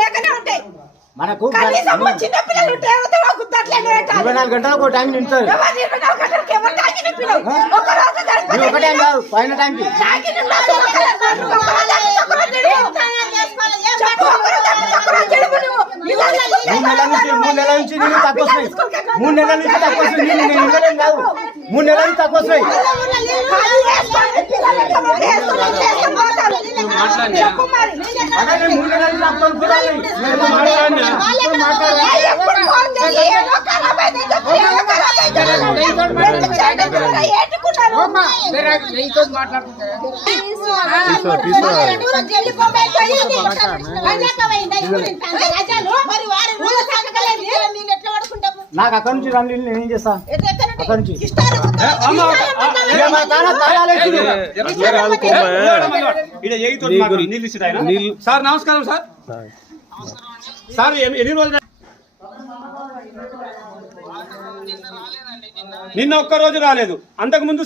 లేకనే ఉంటాయి మనకు చిన్న పిల్లలు ఉంటే 24 గంటలకు టైం నింటారు ఒకటే కాదు పైన టైంకి మూడు నెలల నుంచి నీళ్ళు తక్కువ వస్తున్నాయి 3 నెలల నుంచి తక్కువ వస్తున్నాయి నేను ఇవ్వలేం కాదు 3 నెలల నుంచి తక్కువ వస్తున్నాయి అదే 3 నెలల నుంచి నాకు అక్కడి నుంచి రండి నేను ఏం చేస్తా అక్కడి నుంచి సార్ నమస్కారం సార్ సార్ ఎన్ని రోజులు నిన్న ఒక్క రోజు రాలేదు అంతకు ముందు